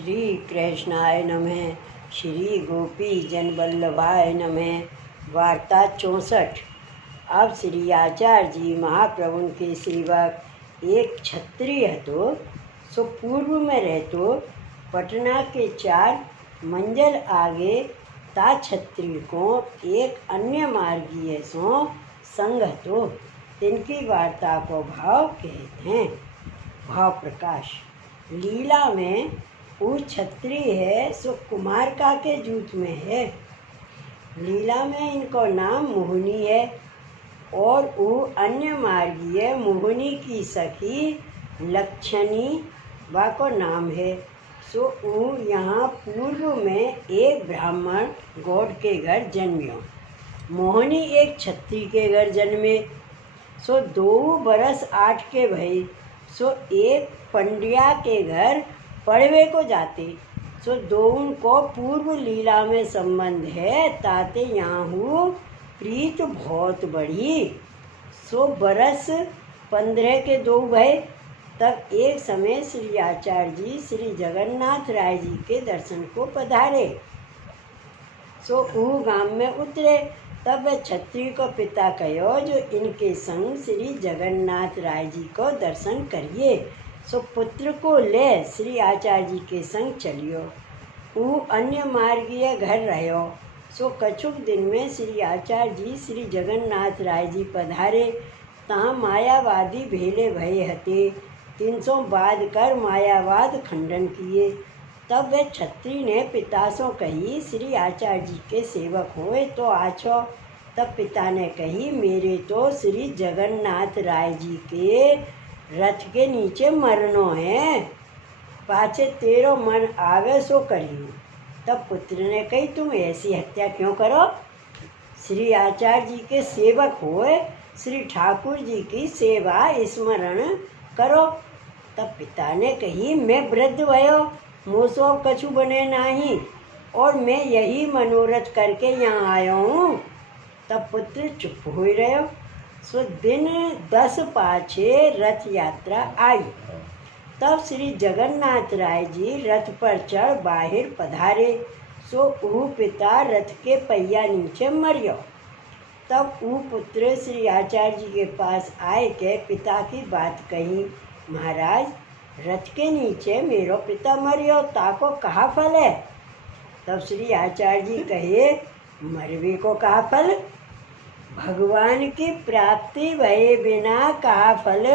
श्री कृष्णाय नमः। श्री गोपी जन वल्लभाय नमः। वार्ता 64। अब श्री आचार्य जी महाप्रभु के सेवक एक क्षत्रिय तो सो पूर्व में रहतो पटना के 4 मंजिल आगे ता क्षत्रिय को एक अन्य मार्गीय सो संग तो तिनकी वार्ता को भाव कहते हैं। भाव प्रकाश। लीला में वो क्षत्रिय है सो कुमार का के जूत में है। लीला में इनको नाम मोहिनी है और वो अन्य मार्गीय मोहिनी की सखी लक्षणी वा को नाम है। सो वो यहाँ पूर्व में एक ब्राह्मण गौड़ के घर जन्मियो। मोहिनी एक क्षत्रिय के घर जन्मे। सो 2 बरस 8 के भई। सो एक पंड्या के घर पढ़वे को जाते। सो दोनों को पूर्व लीला में संबंध है ताते यहाँ हूँ प्रीत बहुत बढ़ी। सो बरस 15 के 2 भय। तब एक समय श्री आचार्य जी श्री जगन्नाथ राय जी के दर्शन को पधारे। सो वो गांव में उतरे। तब वह क्षत्रिय को पिता कहो जो इनके संग श्री जगन्नाथ राय जी को दर्शन करिए। सो पुत्र को ले श्री आचार्य जी के संग चलियो। वो अन्य मार्गीय घर रहो। सो कछुक दिन में श्री आचार्य जी श्री जगन्नाथ राय जी पधारे। तहाँ मायावादी भेले भय हते। 300 बाद कर मायावाद खंडन किए। तब वह क्षत्रिय ने पिता सो कही श्री आचार्य जी के सेवक होए तो आछो। तब पिता ने कही मेरे तो श्री जगन्नाथ राय जी के रथ के नीचे मरनो है। पाछे तेरो मन आवे सो करियो। तब पुत्र ने कही तुम ऐसी हत्या क्यों करो। श्री आचार्य जी के सेवक होए श्री ठाकुर जी की सेवा स्मरण करो। तब पिता ने कही मैं वृद्ध भयो मोसो कछु बने नहीं और मैं यही मनोरथ करके यहाँ आया हूँ। तब पुत्र चुप हो रहो। सो दिन 10 पाछे रथ यात्रा आई। तब श्री जगन्नाथ राय जी रथ पर चढ़ बाहर पधारे। सो ऊ पिता रथ के पहिया नीचे मरियो। तब ऊ पुत्र श्री आचार्य जी के पास आए के पिता की बात कही महाराज रथ के नीचे मेरो पिता मरियो ताको कहा फल है। तब श्री आचार्य जी कहे मरवे को कहा फल। भगवान की प्राप्ति भये बिना कहा फल।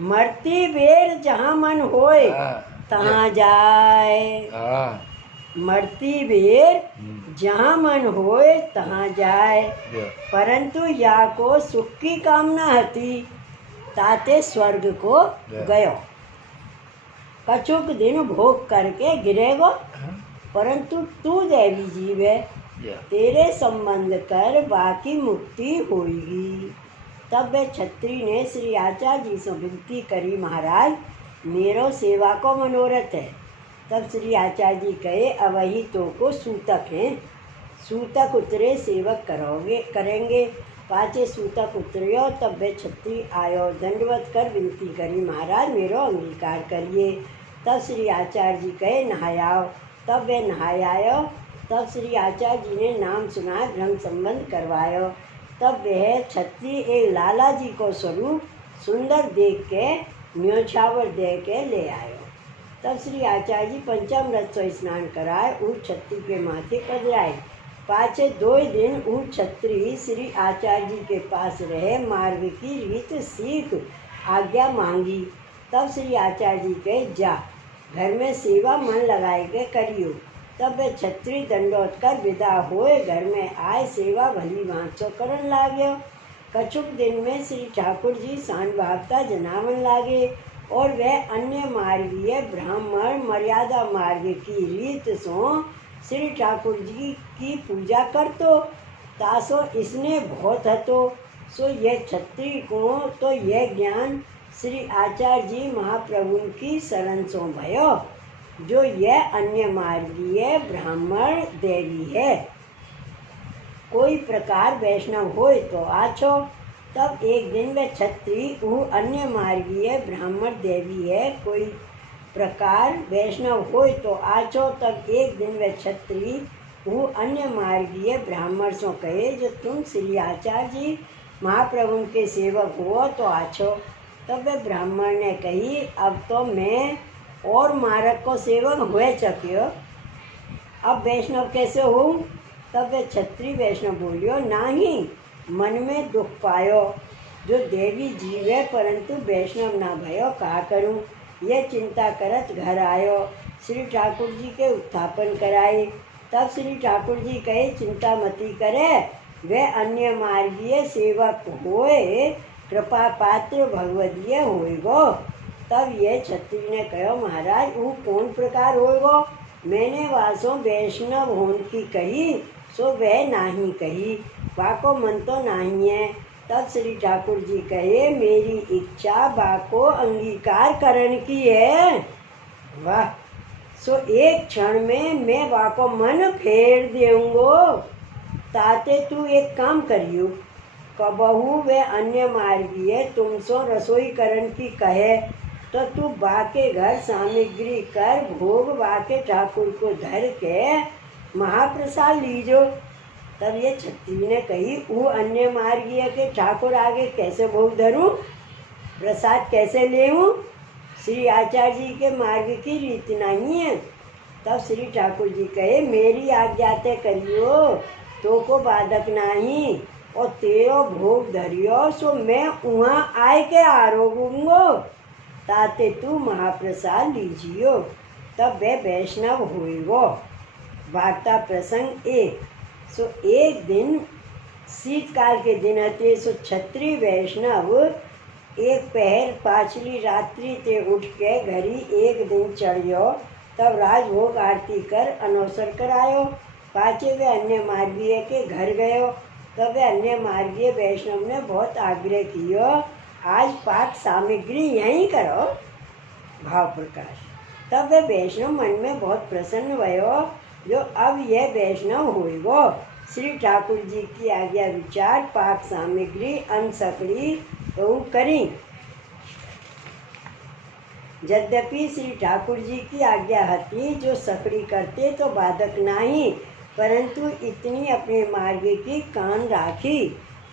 मरती बेर जहाँ मन होए तहाँ जाए। मरती बेर जहाँ मन होए तहाँ जाए। परंतु या को सुख की कामना हती ताते स्वर्ग को गयो। कछुक दिन भोग करके गिरेगो। परंतु तू देवी जीव है तेरे संबंध कर बाकी मुक्ति होगी। तब वह क्षत्रिय ने श्री आचार्य जी से विनती करी महाराज मेरो सेवा को मनोरथ है। तब श्री आचार्य जी कहे अवही तो को सूतक हैं। सूतक उतरे सेवक करेंगे। पाछे सूतक उतरियो। तब वह क्षत्रिय आयो दंडवत कर विनती करी महाराज मेरो अंगीकार करिए। तब श्री आचार्य जी कहे नहायाओ। तब वह नहायायो। तब श्री आचार्य जी ने नाम सुना ब्रह्म संबंध करवायो। तब वह क्षत्रिय एक लाला जी को स्वरूप सुंदर देख के न्योछावर दे के ले आयो। तब श्री आचार्य जी पंचामृत से स्नान कराए ऊ क्षत्रिय के माथे पधराए। पाछे 2 दिन ऊ क्षत्रिय श्री आचार्य जी के पास रहे मार्ग की रीत सीख आज्ञा मांगी। तब श्री आचार्य जी कहे जा घर में सेवा मन लगाए के करियो। तब वह क्षत्रिय दंडोत कर विदा होए घर में आए सेवा भली भांचो करन लाग्यो। कछुक दिन में श्री ठाकुर जी सान भावता जनावन लागे और वह अन्य मार्गीय ब्राह्मण मर्यादा मार्ग की रीत सो श्री ठाकुर जी की पूजा करतो। तासो इसने बहुत हतो। सो यह क्षत्रिय को तो यह ज्ञान श्री आचार्य जी महाप्रभु की शरण सो भयो जो यह अन्य मार्गीय ब्राह्मण देवी है। कोई प्रकार वैष्णव होए तो आछो। तब एक दिन वह क्षत्रिय अन्य मार्गीय ब्राह्मण देवी है कोई प्रकार वैष्णव होय तो आचो। तब एक दिन वह क्षत्रिय वो अन्य मार्गीय ब्राह्मण सो कहे, जो तुम श्री आचार्य जी महाप्रभु के सेवक हो तो आछो। तब वह ब्राह्मण ने कही, अब तो मैं और मार्ग को सेवक हुए चक्यो, अब वैष्णव कैसे हूँ। तब वह क्षत्रिय वैष्णव बोलियो, नहीं मन में दुख पायो, जो देवी जीव है परंतु वैष्णव ना भयो, कहा करूँ। यह चिंता करत घर आयो, श्री ठाकुर जी के उत्थापन कराई। तब श्री ठाकुर जी कहे, चिंता मती करे, वह अन्य मार्गीय सेवक होए, कृपा पात्र भगवदीय होएगो। तब यह क्षत्रिय ने कहो, महाराज वो कौन प्रकार होएगो। मैंने वासो वैष्णव होन की कही, सो वह नाही कही, वाको मन तो नहीं है। तब श्री ठाकुर जी कहे, मेरी इच्छा वाको अंगीकार करने की है। वाह, सो एक क्षण में मैं वाको मन फेर देऊंगो। ताते तू एक काम करियो, कबहू वे अन्य मार्गीय तुमसो रसोई करन की कहे, तो तू बाके घर सामग्री कर भोग बाके ठाकुर को धर के महाप्रसाद लीजो। तब ये क्षत्रिय ने कही, वो अन्य मार्गीय के ठाकुर आगे कैसे भोग धरूं, प्रसाद कैसे लेऊं, श्री आचार्य जी के मार्ग की रीति नहीं है। तब श्री ठाकुर जी कहे, मेरी आज्ञाते करियो, तो को बाधक नहीं, और तेरो भोग धरियो, सो मैं वहाँ आए के आरोगूंगो, ताते तू महाप्रसाद लीजियो। तब वह वैष्णव हुएगो। वार्ता प्रसंग 1। सो एक दिन शीतकाल के दिन हते, सो क्षत्रिय वैष्णव एक पहर पाछली रात्रि ते उठ के घरी एक दिन चढ़ियो। तब राजभोग आरती कर अनवसर करायो। पाछे वे अन्य मार्गीय के घर गयो। तब वे अन्य मार्गीय वैष्णव ने बहुत आग्रह कियो, आज पाक सामग्री यहीं करो। भाव प्रकाश। तब वे वैष्णव मन में बहुत प्रसन्न भयो, जो अब यह वैष्णव होएगो। श्री ठाकुर जी की आज्ञा विचार पाक सामग्री अन्न सकड़ी तो करी। यद्यपि श्री ठाकुर जी की आज्ञा हती, जो सकड़ी करते तो बाधक नहीं, परंतु इतनी अपने मार्ग की कान राखी।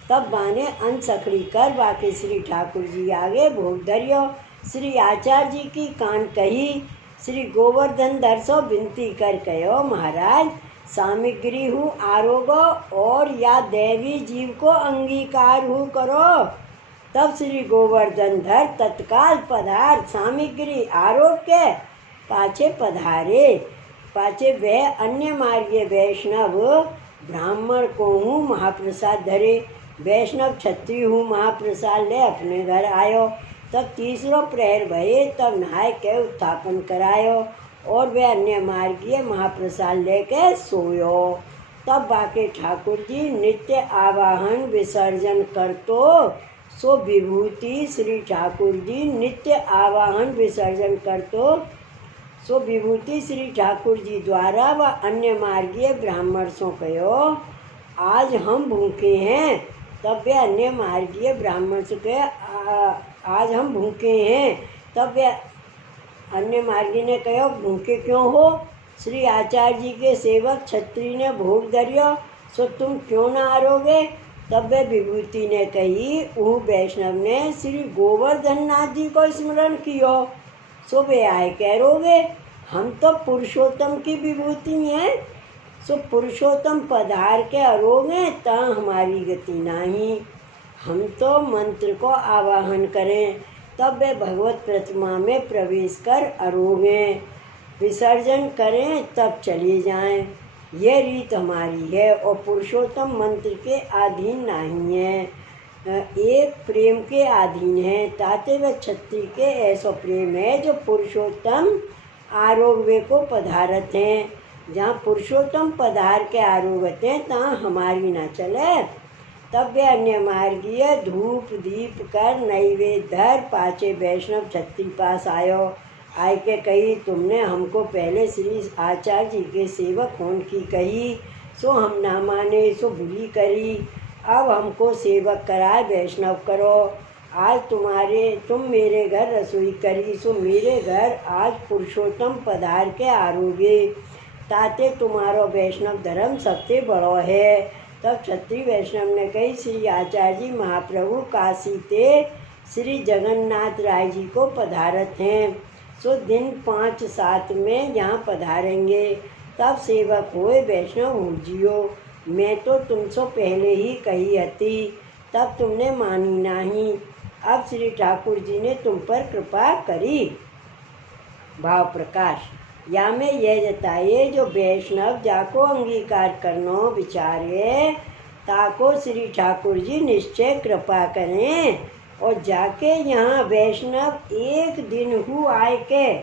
तब बाने अन्न सकड़ी कर बाकी श्री ठाकुर जी आगे भोग धरियो। श्री आचार्य जी की कान कही। श्री गोवर्धन धर सो विनती कर कहो, महाराज सामग्री हूँ आरोगो और या देवी जीव को अंगीकार हूँ करो। तब श्री गोवर्धन धर तत्काल पदार्थ सामग्री आरोप के पाछे पधारे। पाछे वह अन्य मार्गीय वैष्णव ब्राह्मण को हूँ महाप्रसाद धरे। वैष्णव क्षत्रिय हूँ महाप्रसाद ले अपने घर आयो। तब तीसरो प्रहर भये, तब नहाय के उत्थापन करायो और वे अन्य मार्गीय महाप्रसाद लेके सोयो। तब बाके ठाकुर जी नित्य आवाहन विसर्जन करतो, सो विभूति श्री ठाकुर जी नित्य आवाहन विसर्जन करतो, सो विभूति श्री ठाकुर जी द्वारा व अन्य मार्गीय ब्राह्मण सो कहो, आज हम भूखे हैं। तब वे अन्य मार्गीय ब्राह्मण से कहे, आज हम भूखे हैं। तब वे अन्य मार्गी ने कहो, भूखे क्यों हो। श्री आचार्य जी के सेवक क्षत्रिय ने भोग धरियो, सो तुम क्यों ना आरोगे। तब वे विभूति ने कही, वो वैष्णव ने श्री गोवर्धन नाथ जी को स्मरण कियो, सो वे आए कह रोगे। हम तो पुरुषोत्तम की विभूति हैं, सो पुरुषोत्तम पधार के अरोगे ता हमारी गति नहीं। हम तो मंत्र को आवाहन करें, तब वे भगवत प्रतिमा में प्रवेश कर अरोगे, विसर्जन करें तब चले जाएं। यह रीत हमारी है और पुरुषोत्तम मंत्र के अधीन नहीं है, एक प्रेम के अधीन है। ताते व क्षत्रिय के ऐसा प्रेम है जो पुरुषोत्तम आरोग्य को पधारत हैं। जहाँ पुरुषोत्तम पधार के आरोगत हैं तहाँ हमारी ना चले। तब वे अन्य मार्गीय धूप दीप कर नैवेद्य धर पाचे वैष्णव क्षत्रिय पास आयो। आय के कही, तुमने हमको पहले श्री आचार्य जी के सेवक होने की कही, सो हम ना माने, सो बुरी करी। अब हमको सेवक कराए वैष्णव करो। आज तुम मेरे घर रसोई करी, सो मेरे घर आज पुरुषोत्तम पधार के आरोगे। ताते तुम्हारो वैष्णव धर्म सबसे बड़ो है। तब क्षत्रिय वैष्णव ने कही, श्री आचार्य जी महाप्रभु काशी ते श्री जगन्नाथ राय जी को पधारत हैं, सो दिन 5-7 में यहाँ पधारेंगे। तब सेवक होए वैष्णव मुझियो, मैं तो तुमसे पहले ही कही हती, तब तुमने मानी नहीं। अब श्री ठाकुर जी ने तुम पर कृपा करी। भाव प्रकाश या में यह जताए, जो वैष्णव जाको अंगीकार करनो विचारे, ताको श्री ठाकुर जी निश्चय कृपा करें। और जाके यहाँ वैष्णव एक दिन हु आए के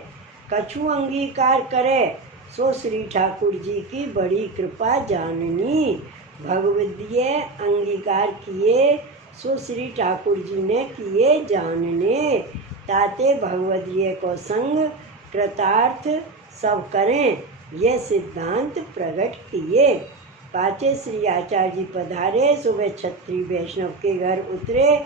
कछु अंगीकार करे, सो श्री ठाकुर जी की बड़ी कृपा जाननी। भगवदीय अंगीकार किए, सो श्री ठाकुर जी ने किए जानने। ताते भगवदीय को संग कृतार्थ सब करें, ये सिद्धांत प्रकट किए। पाचे श्री आचार्य जी पधारे, सुबह क्षत्रिय वैष्णव के घर उतरे।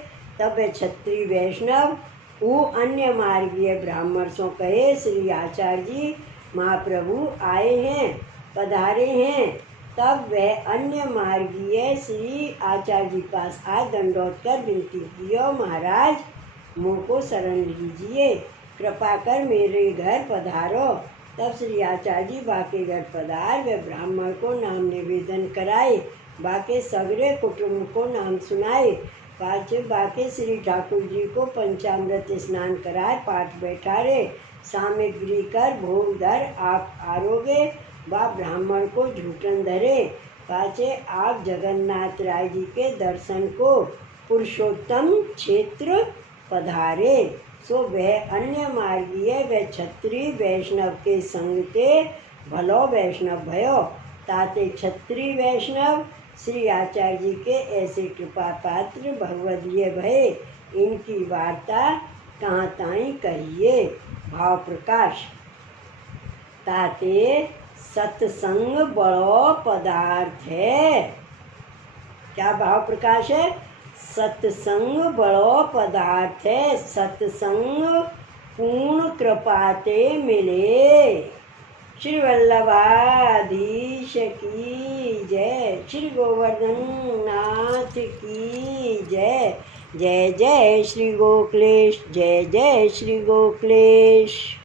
तब वे क्षत्रिय वैष्णव वो अन्य मार्गीय ब्राह्मण सो कहे, श्री आचार्य जी महाप्रभु आए हैं, पधारे हैं। तब वह अन्य मार्गीय श्री आचार्य जी पास आ दंडोत कर विनती कियो, महाराज मुँह को शरण लीजिए, कृपा कर मेरे घर पधारो। तब श्री आचार्य जी बाके घर पधार, वे ब्राह्मण को नाम निवेदन कराए, बाके सगरे कुटुंब को नाम सुनाए। पाछे बाके श्री ठाकुर जी को पंचामृत स्नान कराए, पाठ बैठारे, सामग्री कर भोग धर आप आरोगे। बा ब्राह्मण को झूठन धरे। पाछे आप जगन्नाथ राय जी के दर्शन को पुरुषोत्तम क्षेत्र पधारे। सो वह अन्य मार्गीय व क्षत्रिय वैष्णव के संग ते भलो वैष्णव भयो। ताते क्षत्रिय वैष्णव श्री आचार्य जी के ऐसे कृपा पात्र भगवदीय भये, इनकी वार्ता कहाँ ताई कहिए। भाव प्रकाश ताते सत्संग बड़ो पदार्थ है। क्या भाव प्रकाश है? सत्संग बड़ो पदार्थ है, सत्संग पूर्ण कृपाते मिले। श्री वल्लभाधीश की जय, श्री गोवर्धन नाथ की जय। जय जय श्री गोकुलेश, जय जय श्री गोकुलेश।